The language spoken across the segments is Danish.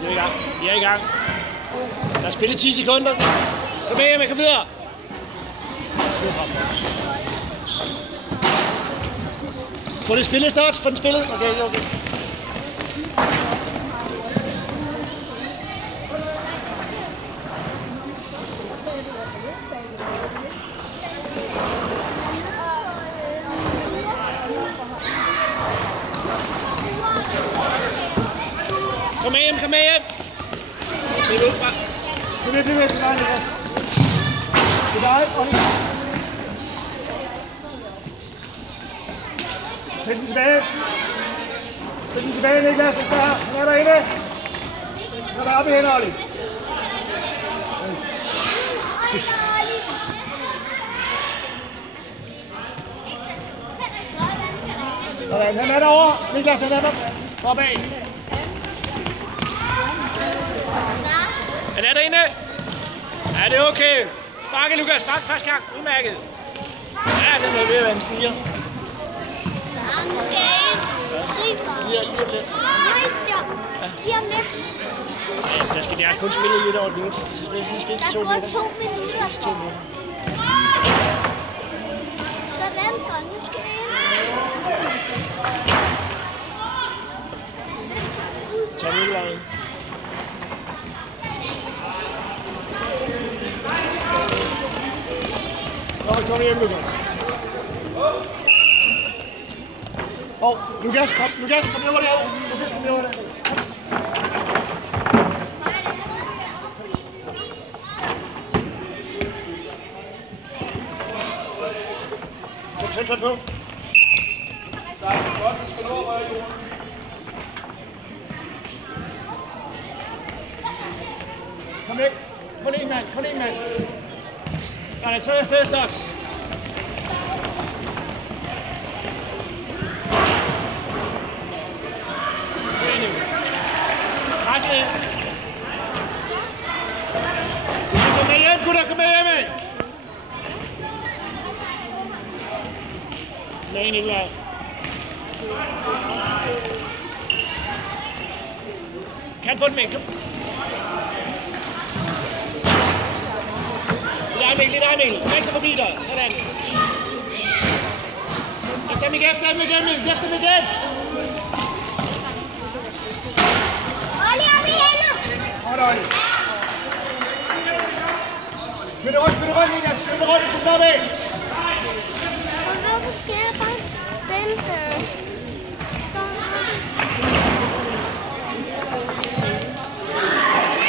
Vi er i gang. Vi er i gang. Der er spillet 10 sekunder. Kom med, Emil. Kom videre. Få det spillet start. Få den spillet. Okay. Kom med hjem. Bliv ved. Bliv ved. Det er dig, Olli. Sæt den tilbage. Sæt den tilbage, Niklas. Han er derinde. Så er der oppe i hænder, Olli. Han er derovre. Niklas, han er der. Opad. Han er derinde. Ja, det er okay. Sparke, Lukas. Spark første gang. Udmærket. Ja, den er ved at være en stiger. Nu skal jeg se, far. Lige om lidt. Lige om lidt. Ja, der skal de kun spille lidt over et minut. Der går 2 minutter. Sådan, så nu skal jeg tag den udvejen. Kom hjem, Lukas. Lukas, kom over derovre. Lukas, kom over der. Kom på. Sejt, godt, vi skal nå at røre jorden. Kom væk. Kun en mand. Der er 3 afsted, Stoks. Presse ind. Kom med hjem, gutter. Kom med hjem. Læg en ikke. Kan på den med. Kom. Lidt Emil. Væk forbi dig. Sådan. Efter dem igen. Olli, op i hænder. Godt, Olli. Spil rundt, Niklas. Spil rundt, du slår af. Og hvorfor skal jeg bare vente?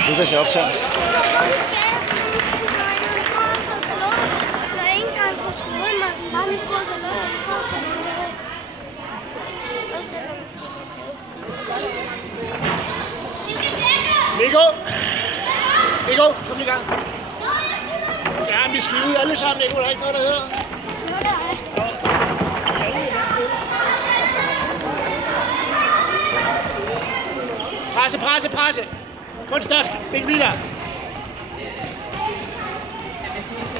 Lukas er optaget. Nico, kom i gang. Ja, vi skal ud alle sammen, Nico. Der er ikke noget, der hedder. Presse. Kun størst. Ikke videre.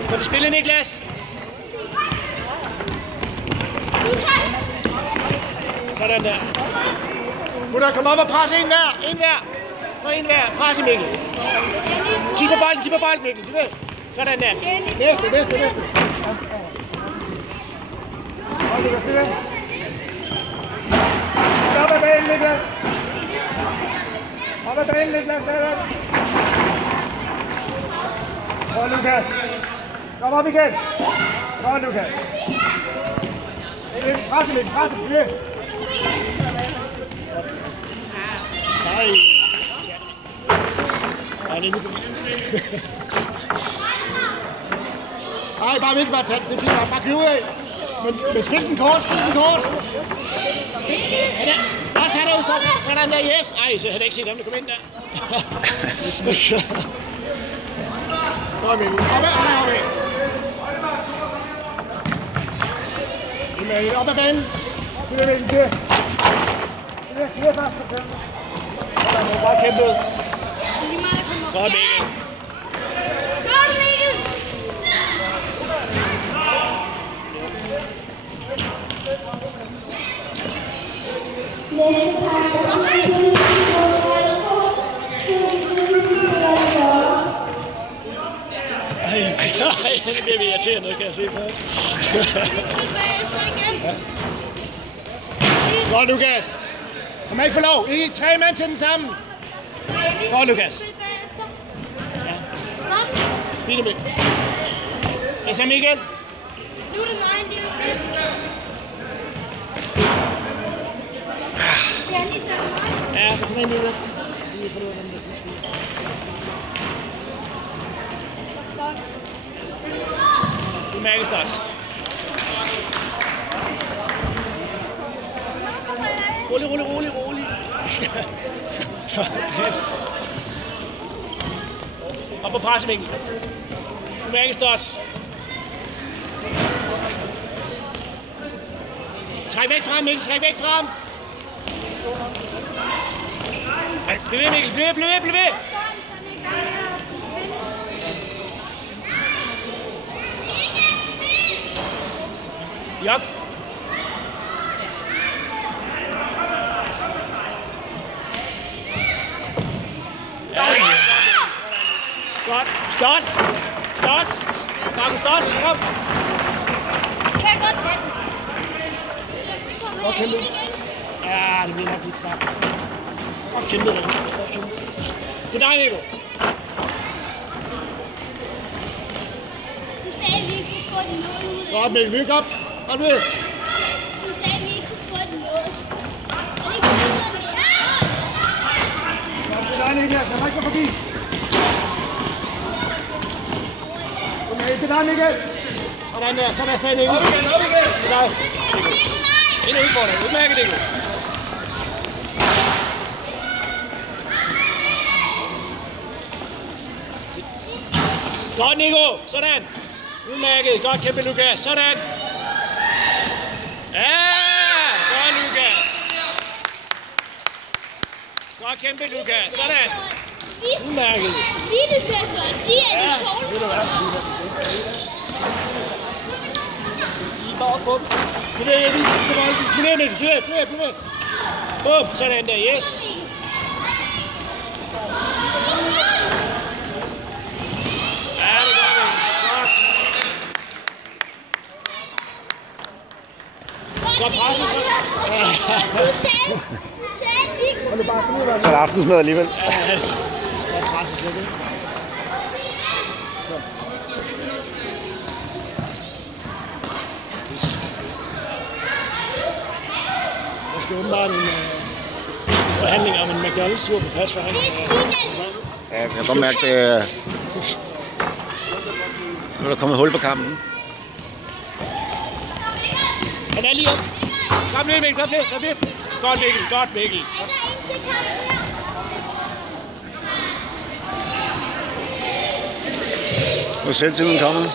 Kan du spille, Niklas? Sådan der. Gutter, kom op og presse en hver. For en hver. Presse, Mikkel. Kig på bolden, Mikkel. Du ved. Sådan der. Næste. Hold Lukas, bliv ved. Op ad banen, Niklas. Hold Lukas. Kom op igen. Hold Lukas. Presse, bliv ved. Nej. Nej, det er lige for nej, bare ikke bare tage det. Det er fint. Bare købe ud af. Men spil den kort. Start sådan der, yes. Ej, så havde jeg ikke set dem, der kom ind der. Kom ind. Op ad banen. Kører med den til. Kører fast på køren. Han må bare kæmpe ud. Kom Mikkel. Det bliver vi irriterende, kan jeg se på. Godt, Lukas. Kan man ikke få lov? I 3 mand til den samme. Godt, Lukas. Ja. Fint med. Hvad så, Michael? Nu er det mig, lige om lidt. Ja, lige så meget. Ja, så kom ind, Lukas. Så I får du dem, der synes skud. Du mærkes det også. Rolig. Op på pressemængden. Du mærkes det også. Træk væk frem, Mikkel. Træk væk frem. Bliv ved, Mikkel. Bliv ved. Jop. Godt. Stots. Markus Stots. Kom. Kan jeg godt tage den? Godt kæmpe. Ja, det bliver nok lidt klart. Godt kæmpe. Det er dig, Nico. Du sagde, at vi ikke kunne få den noget ud af. Godt, Mikkel. Myg op. Kom med. Du sagde, at vi ikke kunne få den noget. Er det ikke sådan, det er? Det er dig, Niklas. Jeg må ikke gå forbi. Det er dig, Mikkel. Sådan der. Sådan er stadig, Nikkel. Op igen. Det er dig. En udfordring. Udmærket, Nikkel. Godt, Nico. Sådan. Udmærket. Godt kæmpe, Lukas. Sådan. Ja. Godt, Lukas. Godt kæmpe, Lukas. Sådan. Udmærket. Vi er det bedste, og de er de tårlige. Ved du hvad? I bare op på dem. Bliv ved, Mikkel. Bliv ved. Bum. Sådan der. Yes. Ja, det gør vi. Godt. Godt presset, så. Så er det aftensmad alligevel. Ja, det skal godt presses lidt, ikke? Der skal åbenbart en forhandling om en McDonald's-tur på pasforhandling. Ja, jeg kan godt mærke, det nu er der kommet hul på kampen. Han er lige op. Kom lige, Mikkel. Kom lige. Godt, Mikkel. Nu er selvtiden kommet. Det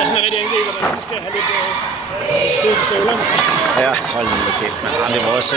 er sådan rigtig enkelt, at de skal have lidt stød på støvlerne. Ja, hold nu kæft, man. Det var også